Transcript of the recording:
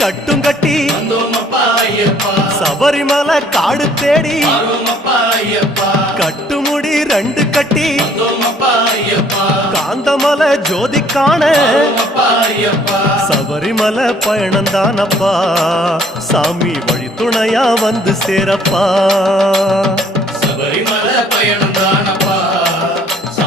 கட்டும் கட்டி சபரிமலை காடு தேடி கட்டுமுடி 2 கட்டி காந்தமலை ஜோதி காண சபரிமலை பயணந்தானப்பா சாமி வழி துணையா வந்து சேரப்பா சபரிமலை பயணம்